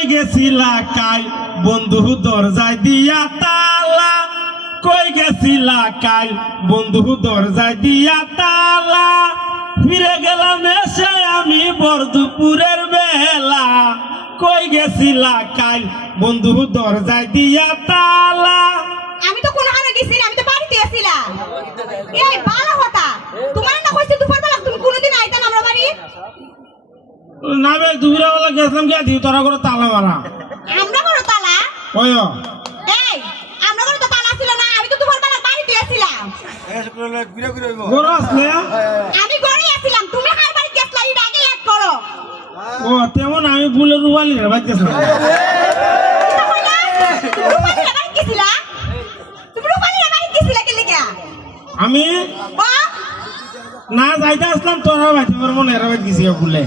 কই গেছিলা কাই? বন্ধু দরজায় দিয়া তালা। কই গেছিলা কাই? বন্ধু দরজায় দিয়া তালা। ফিরে গেলাম এসে আমি বরদুপুরের বেলা। কই গেছিলা কাই? বন্ধু দরজায় দিয়া তালা। আমি তো কোনো হানে গেছি আমি তো বাড়িতে আসছিলাম এই বালা হতা তোমার না কইছে দুপুর বেলা তুমি কোনোদিন আইতা না আমরা বাড়ি না বে বেলা গেছিলাম কি দিও তোরা করে তালা মারা। আমরা বড় তালা? ওই এই আমরা বড় তো তালা ছিল না আমি তো বেলা আসছিলাম তুমি কার বাড়ি গেছলা? এটা আগে এক করো। ও তেমন আমি রুবালি রে গেছিলাম আমি? না যাইতে আসলাম তোরা বাইতে আমার মনে এরা গেছি ভুলে।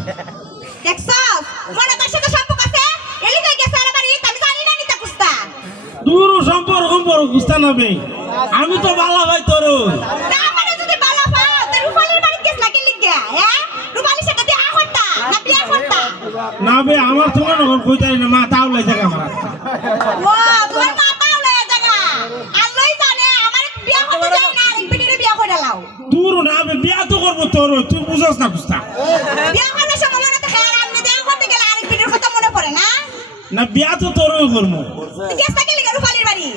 দেখছস মনে তোর সাথে সম্পর্ক আছে। এলিগা গেছে আর বাড়ি আমি জানি না নিতা কুস্তা দূর সম্পর্ক সম্পর্ক আমি। তো বালা ভাই তোর। না মানে যদি বালা পাও তে রূপালীর বাড়ি গেছলা কি লিগা হ্যাঁ? রূপালীর সাথে দেখা করতা না বিয়া করতা? না বে আমার তোমার নগর কইতারি না মা তাও লাই থাকে আমার। ও মাথাও লয়ে জায়গা জানে আমার বিয়া করতে যাই না বিয়া করে লাও দূর না বিয়া তো করব তোর তুই বুঝস না না বিয়া তো তোর করব কি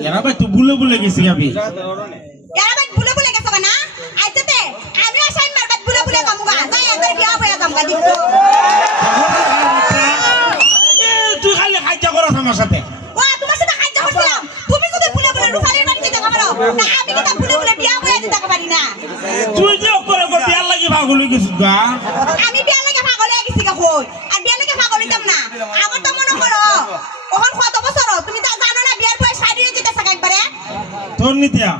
এরা ভাই তুই ভুলে ভুলে গেছি আমি। এরা বাদ বুলে বুলে গেছে না? আইতে আমি আসাই বুলে বুলে কামুগা যাই বিয়া বয়া কামগা এ, তুই খালি খাইতে করস আমার সাথে। তোমার করছিলাম। তুমি যদি বুলে বুলে রূপালীর বাড়ি যেতে পারো না আমি কিন্তু বুলে বুলে বিয়া বয়া দিতে পারি না? তুই যে করে করে বিয়ার লাগি পাগল হয়ে গেছিস আমি বিয়া লাগে পাগল হয়ে গেছি গা কই আর বিয়া লাগে পাগল হইতাম না আমার তো মনে করো ওখান কত বছর তুমি তা জানো না বিয়ার বয়স সাইডে যেতে থাকা একবারে তোর নিতিয়া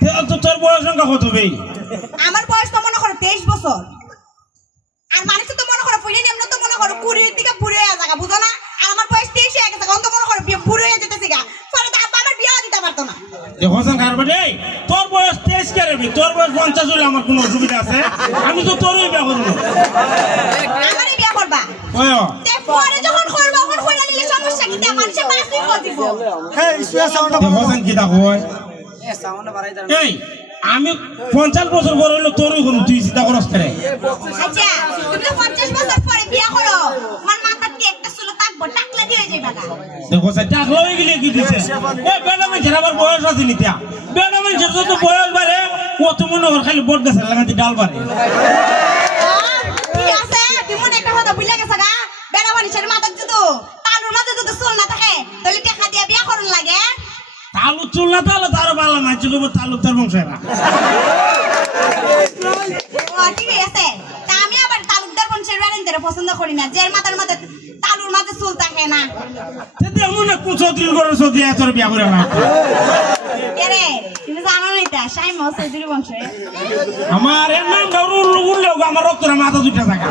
তে- তোর বয়স সংখ্যা কত আমার বয়স তো মনে করো তেইশ বছর। আর মানুষ তো মনে করো পুড়িয়ে নেমন তো মনে করো কুড়ির দিকে বুড়ো হয়ে যাগা বুঝো না? আর আমার বয়স তেইশ হয়ে গেছে তখন তো মনে করো বিয়ে হয়ে যেতেছে গা। পরে তো আব্বা আমার বিয়ে দিতে পারতো না। হোসেন খারবে রে তোর বয়স তেইশ কে রেবি তোর বয়স পঞ্চাশ হলে আমার কোনো অসুবিধা আছে? আমি তো তোরই বিয়া করব। আমারই বিয়ে করবা। পরে যখন করব তখন করে নিলে সমস্যা কি তে মানুষে বাঁচি খোঁজিব হোসেন কি দেখো এই আমি পঞ্চাশ বছর বড় হইল তোরই করব তুই চিন্তা করস করে আচ্ছা তুমি তো পঞ্চাশ বছর পরে বিয়ে করো। তোমার মাথার কি একটা চুলো থাকব টাকলে দিয়ে যাইবা গা। দেখো টাকলা হয়ে গেলে কি দিছে? এ মানুষের আবার বয়স আছে নিত্যা বেটা মানুষের যত বয়স বাড়ে মনে খালি বট গাছের লাগাতে ডাল বাড়ে। ঠিক আছে? একটা কথা বুঝলে গেছে গা? বেড়া মানুষের মাথার যদি চুল না তাহলে তারও ভালো মাছ করব তালু তার বংশেরা ও ঠিক আছে। তা আমি আবার তালুকদার বংশের বেড়াইতে পছন্দ করি না যে মাথার মাঝে তালুর মাঝে চুল থাকে না। সেটা কোন চৌধুরী করে চৌধুরী তোর বিয়া করে না রে তুমি জানো না এটা সাইম চৌধুরী বংশ আমার নাম গাউর আমার রক্তরা মাথা দুইটা থাকা।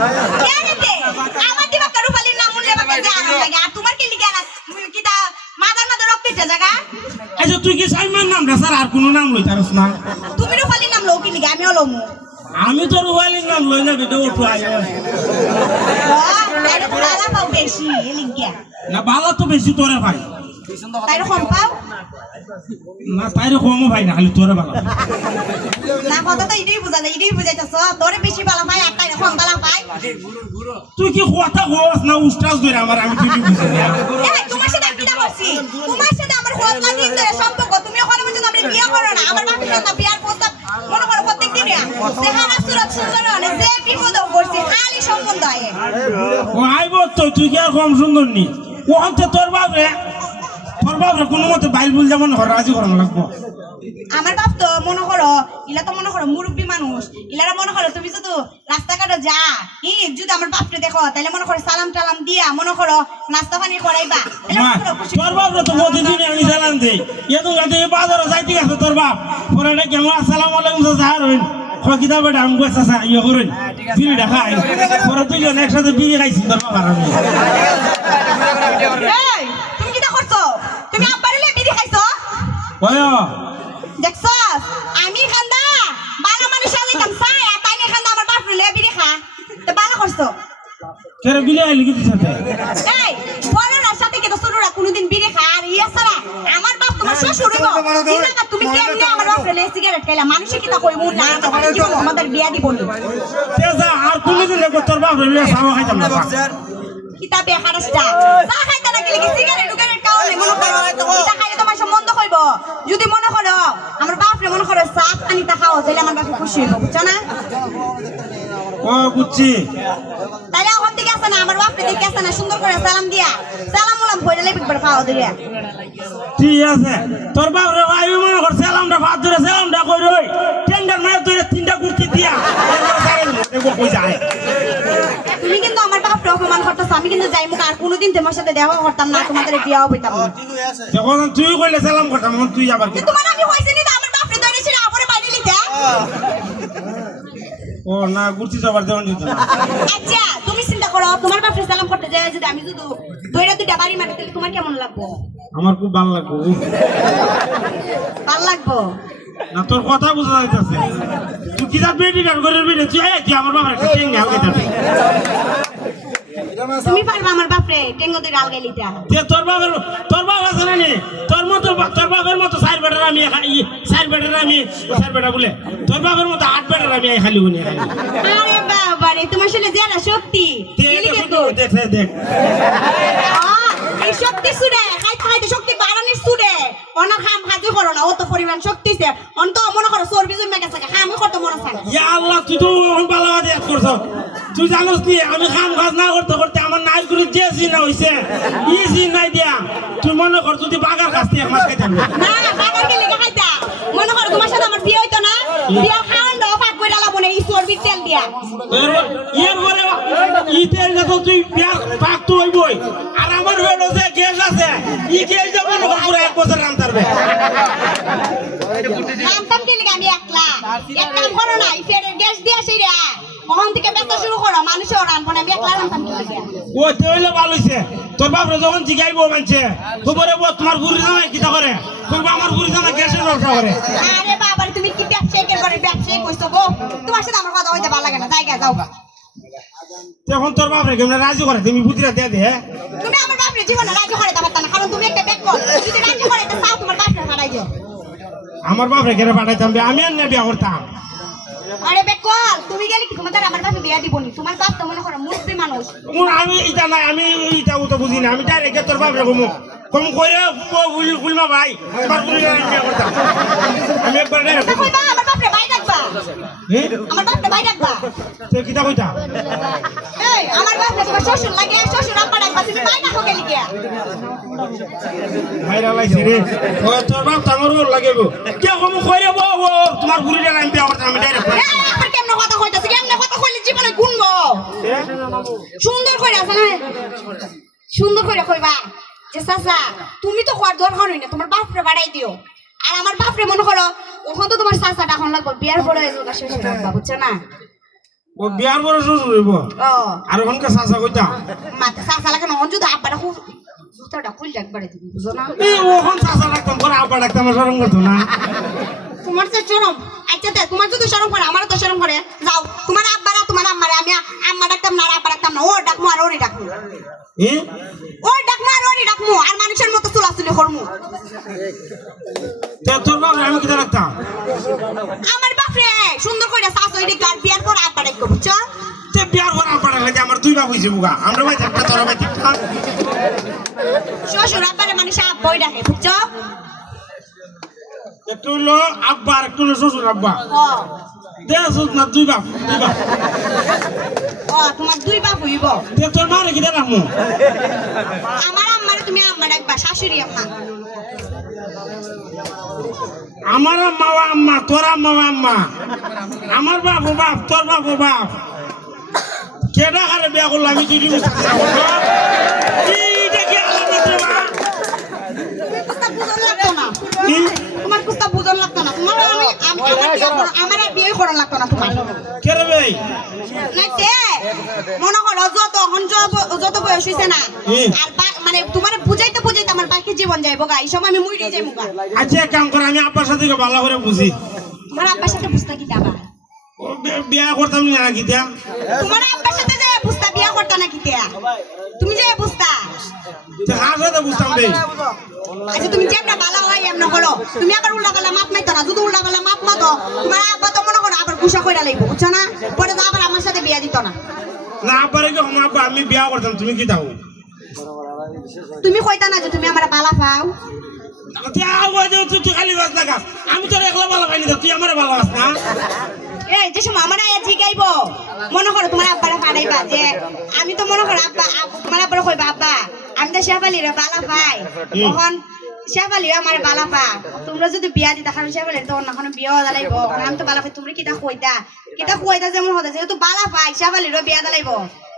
তুই কি সাইমান নাম রে? স্যার আর কোনো নাম লই তারস না। তুমি রূপালির নাম লও কি লিখে আমিও লমু। আমি তো রুয়ালি নাম লই না বেটা ওটু আই না বালা তো বেশি তোরে ভাই। কম পাও? না তাইরে কমও ভাই না খালি তোরে বালা। না কথা তো ইডি বুঝা যায় ইডি বুঝাইতাছ তোরে বেশি বালা পাই আর তাই কম বালা পাই তুই কি কথা কস না উস্তাজ ধরে আমার আমি তুই বুঝি না তোমার সাথে আমি কিটা করছি তোমার সাথে আমার কত দিন ধরে সম্পর্ক তুমি ওখানে বলছো আমরা বিয়ে করো না। আমার বাপের সাথে বিয়ার প্রস্তাব মনে করো প্রত্যেক দিন সেখানে সুরত সুন্দর অনেক যে বিপদ করছি খালি সম্বন্ধ আয়ে ও আইব তো তুই কি আর কম সুন্দর নি? ও হচ্ছে তোর বাপ রে তোর বাপ কোনো মতে বাইল বুল যেমন রাজি করানো লাগবো। আমার বাপ তো মনে করো ইলা তো মনে করো মুরব্বী মানুষ। ইলারা মনে করো তুমি যদি রাস্তাঘাটে যা ই যদি আমার বাপকে দেখো তাহলে মনে করো সালাম টালাম দিয়া মনে করো নাস্তা পানি করাইবা। তোর বাপ তো প্রতিদিন আমি সালাম দেই এত গাতে বাজারে যাইতে গেছে তোর বাপ। পরে না কেমন আসসালামু আলাইকুম স্যার হইন কিতা বেটা আমি স্যার ইয়ে করেন বিড়ি খাই পরে দুইজন একসাথে বিড়ি খাইছি তোর বাবার আমি এই, তুমি কিটা করছ তুমি আব্বারিলে বিড়ি খাইছো ওয় দেখছ আমি খান্দা। বালা মানুষ চাই আর তাই খান্দা আমার বাপ লে বিড়ি খা। তো বালা করছ? কেরে বিড়ি আইলি কি সাথে? এই বড়রা সাথে কি তো ছোটরা কোনোদিন বিড়ি খায় আর ইয়া ছাড়া আমার বাপ তোমার শ্বশুর হইব। এই জায়গা তুমি কেমনে আমার বাপ রেলে সিগারেট খাইলা? মানুষে কি তা না কি আমাদের বিয়া দিব নি? তেজা আর কোনোদিন দেখব তোর বাপ রইলে সামা খাইতাম না কিতাবে খারাসটা চা খাইতে না কি সিগারেট উগারেট খাও না মনে করো এটা খাইলে তোমার সব মন্দ হইব যদি মনে করো আমার বাপ রে মনে করো চা পানি তা খাও তাহলে আমার বাপ খুশি হইব বুঝছ না? ও বুঝছি। তাহলে এখন থেকে আছে না আমার না সুন্দর করে সালাম দিয়া। সালাম মুলাম ভরে লেবিক করে খাওয়া দিয়া ঠিক আছে। তোর মনে কর সেলামটা ভাত ধরে সেলামটা কই রই টেন্ডার মায়ের ধরে তিনটা কুর্তি দিয়া। কই যায় তুমি কিন্তু আমার বাপরে আমি কিন্তু যাই মুখ আর কোনোদিন তোমার সাথে দেখা করতাম না তোমাদের বিয়াও না। যখন তুই কইলে সেলাম করতাম তুই আবার কি তোমার আমি হইছে নি আমার বাপরে ধরে ছিল আপরে বাইরে লিতে ও না দেওয়ান যেত আচ্ছা তুমি চিন্তা করো তোমার বাপরে সালাম করতে যায় যদি আমি যদি দইরা দুইটা বাড়ি মারি তাহলে তোমার কেমন লাগবো? আমার খুব ভালো লাগবে। ভালো লাগবো? না তোর কথা বোঝা যাইতেছে। তুই কি যাবি এডিটার করে বিড়ে তুই আমার বাবার একটা টেঙ্গা তুমি পারবা আমার বাপরে টেঙ্গো দুই ডাল গেলিটা তে তোর বাবার তোর বাবা আছে নি তোর মতো তোর বাবার মতো চার বেটার আমি চার বেটার আমি চার বেটা বলে। তোর বাবার মতো আট বেটার আমি খালি খালি। আরে বাবা রে তোমার শুনে জেরা শক্তি। দেখ দেখ এই শক্তি সুরে খাইতে খাইতে শক্তি বাড়ানির সুরে অনার খাম খাইতে করো না অত পরিমাণ শক্তি সে অন্ত মনে করো চর্বি জমে গেছে খামই করতে মনে না ইয়া আল্লাহ তুই তো ভালো করছ। তুই জানোস নি আমি কাম কাজ না করতে করতে আমার নাইল করে যে চিনা হইছে ই চিন নাই দিয়া তুই মনে কর যদি বাগার কাছ থেকে মাস খাইতাম। না বাগার গেলে খাইতা? মনে করো তোমার সাথে আমার বিয়ে হইতো না বিয়ে খাওয়ান দাও ফাঁক করে ডালা মনে এই চর্বির তেল দিয়া। এর পরে ইতের যত তুই বিয়ার পাক তো হইবই। আর আমার বেড়ো যে গ্যাস আছে ই গ্যাস যাব না পুরো এক বছর রাম তারবে নামতাম গেলে আমি একলা? এক কাম করো না এই ফেরের গ্যাস দিয়া সেই রে ওখান থেকে ব্যস্ত শুরু করো মানুষে ওরা আনব আমি একলা ও তে হইলে ভালো হইছে। তোর বাপরে যখন জিগাইবো মানছে খবরে বো তোমার গুরি জামাই কিটা করে? কইবো আমার গুরি জামাই গ্যাসের ব্যবসা করে। আরে বাবা তুমি কি ব্যবসায়ী করে ব্যবসায়ী কইছো গো? তোমার সাথে আমার কথা হইতে ভালো লাগে না জায়গা যাও তখন তোর বাপরে কেমন রাজি করে? তুমি বুদ্ধিটা দিয়ে দে হ্যাঁ? তুমি আমার বাপরে জীবনে রাজি করে পারতা না কারণ তুমি একটা ব্যাগ যদি রাজি করে তো চাও তোমার বাপরে হারাই দিও। আমার বাপরে কেন পাঠাইতাম আমি আর না বিয়া করতাম আরে বেকল তুমি গেলে কি? তোমাদের আমার বাপে বিয়া দিবনি। তোমার বাপ তো মনে করো মুসলিম মানুষ। আমি এটা নাই আমি এটা তো বুঝি না। আমি ডাইরেক্ট তোর বাপরে কমু কম কইরে গুলমা ভাই তোমার গুলি আমি একবার কইবা আমার বাপরে ভাই ডাকবা। আমার বাপরে ভাই ডাকবা। তুই কিটা কইতা? এই আমার বাপরে তোমার শ্বশুর লাগে শ্বশুর আমার তোমার গুলিটা আমি আমি ডাইরেক্ট কেমনে কথা কইতাছে কেমনে কথা কইলে জীবনে গুনবো সুন্দর করে আছে না সুন্দর করে কইবা যে চাচা তুমি তো হওয়ার দরকার হই না তোমার বাপরে বাড়াই দিও আর আমার বাপরে মনে করো ওখান তো তোমার চাচা ডাকন লাগবো বিয়ার পরে আব্বা বুঝছ না ও বিয়ার বড় শ্বশুর হইব আর ওখানকার চাচা কইতা মাথা চাচা লাগে না আব্বাটা খুব জুতাটা খুল একবারে তুমি বুঝো না? এই ওখান করে আব্বা করতো না। তোমার যে শরম আচ্ছা তোমার যদি শরম করে আমারও তো শরম করে যাও তোমার আব্বারা তোমার আম্মারে আমি আম্মা ডাকতাম না আব্বা ডাকতাম না ও ডাকমু আর ডাকমু। ও ডাকমু আর ডাকমু আর মানুষের মতো চুলাচুলি করমু তোর আমি রাখতাম আমার বাপরে সুন্দর করে শাশ হয়ে গেল বিয়ার পর আব্বা ডাকবো বুঝছ তে বিয়ার করে আব্বা বাপ হইছে বুগা? আমরা ভাই একটা তোর ভাই একটা শ্বশুর আব্বারে মানুষ আব্বাই ডাকে বুঝছ? একটু হইল আব্বা আর একটু হইল শ্বশুর আব্বা। দেখ না দুই বাপ দুই বাপ। ও তোমার দুই বাপ হইব? তে তোর মা রেখে রাখব আমার আম্মারে তুমি আম্মা ডাকবা শাশুড়ি আম্মা। আমার আম্মা আম্মা তোর আম্মা আম্মা। আমার বাপ ও বাপ তোর বাপ ও বাপ। কেডা কারে বিয়া করল? আমি লাগতো না। ই, তোমার কুস্তা বুঝন লাগতো না। তোমার আমি আম- আমার বিয়ে করো আমার আর বিয়ে করন লাগতো না তোমার। কে ভাই? নাইতে মনে করো যত এখন যত- যত বয়স হইছে না। আর মানে তোমার বুঝাইতে বুঝাইতে আমার বাকি জীবন যাইবো গা। এই সময় আমি মুইরে যাইবো গা। আচ্ছা এক কাম করে আমি আব্বার সাথে ভালো করে বুঝি। তোমার আব্বার সাথে বুঝতে কি যাবা? ও বি- বিয়া করতাম না কি দিয়া তোমার আব্বার সাথে যে বুঝতে বিয়া করতা না কিতিয়া তুমি যে বুঝতা? হার সাথে বুঝতাম রে আচ্ছা তুমি যেমন বালা হয় এমন করো। তুমি আবার উল্টা পাল্লা মাপ মাইতো না। যদি উল্টা পাল্লা মাপ মাতো তোমার আব্বা তো মনে করো আবার গুসা কইরা লাগবো বুঝছ না? পরে তো আবার আমার সাথে বিয়া দিত না। না আব্বারে কি আমার আব্বা আমি বিয়া করতাম তুমি কি দাও? তুমি কইতা না যে তুমি আমার বালা পাও? তুই খালি বাস না আমি তোর একলা ভালো পাইনি তো, তুই আমার ভালো বাস না? এই যে সময় আমার আয়া জিগাইব মনে করো তোমার আব্বারা পাঠাইবা যে আমি তো মনে করো আব্বা আব- তোমার আব্বারা কইবা আব্বা আমি তো শেফালিরে বালা পাই। তখন শেফালি আমার বালা পা তোমরা যদি বিয়া দিতা কারণ শেফালির তো অন্য কোনো বিয়া দালাইব আমি তো বালা পাই তোমরা কিতা কইতা? কিতা কইতা যেমন হতে যেহেতু বালা পাই শেফালিরও বিয়া দালাইব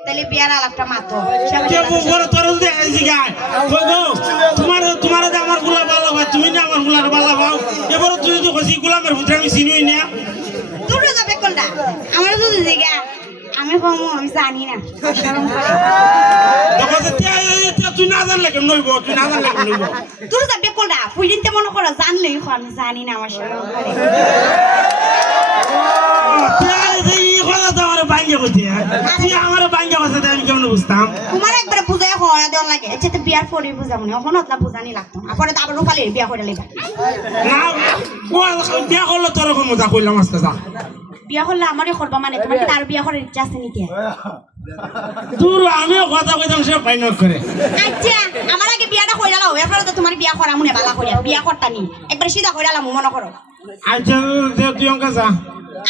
তাহলে বিয়ার আলাপটা বলে গায় তোমার তোমার আমারগুলা ভালো হয় তুমি না আমারগুলার ভালো পাও এবারে তুই তো কইছি গুলামের ভিতরে আমি চিনিই না। কোনটা? আমার যদি জিগা আমি কমু আমি জানি না। যে তে- তে- তুই না জানলে কেমন হইব? তুই না জানলে কেমন হইব? তোর যাবে কোনটা? ফুইদিনতে মনে করো জানলেই জানি না আমার তো তো বিয়ার পরে বুঝাবো না। এখন অতলা বুঝানি লাগতো। না পরে তো আবার রূপালির বিয়া করে লেগে। না বিয়া করলে তোর মজা কইলাম আজকে যা। বিয়া হলে আমারই করবা মানে তোমার কি তার বিয়া করার ইচ্ছা আছে নাকি? দূর আমিও কথা কইতাম সে পাই করে। আচ্ছা আমার আগে বিয়াটা কইরা লাও এরপরে তো তোমার বিয়া করা মনে বালা করিয়া বিয়া করতা নি। একবার সিধা কইরা লাম মনে করো। আচ্ছা তুই অঙ্কা যা।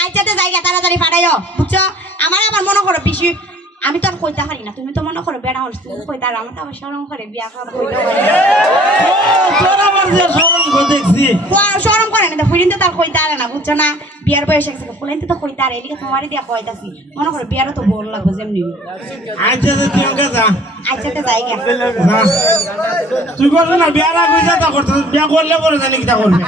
আচ্ছা তো জায়গা তাড়াতাড়ি পাঠাইও বুঝছ? আমার আবার মনে করো বেশি আমি তো আর কইতে পারি না। তুমি তো মনে করো বেড়া হচ্ছে তুমি কইতে আর আমার তো আবার শরম করে বিয়া করা কইতে পারি। সরম করে শরম করে না তো ফুরিনতে তার কইতে আরে না বুঝছ না? বিয়ার বয়স আছে ফুলাইতে তো কইতে আরে এদিকে তোমারই দিয়া কইতাছি। মনে করো বিয়ারও তো বল লাগবে যেমনি। আচ্ছা তে তুই অঙ্কা যা। আচ্ছা তো জায়গা যা। তুই বল না বিয়া না কইছা তা করতে বিয়া করলে পরে জানি কিটা করবে।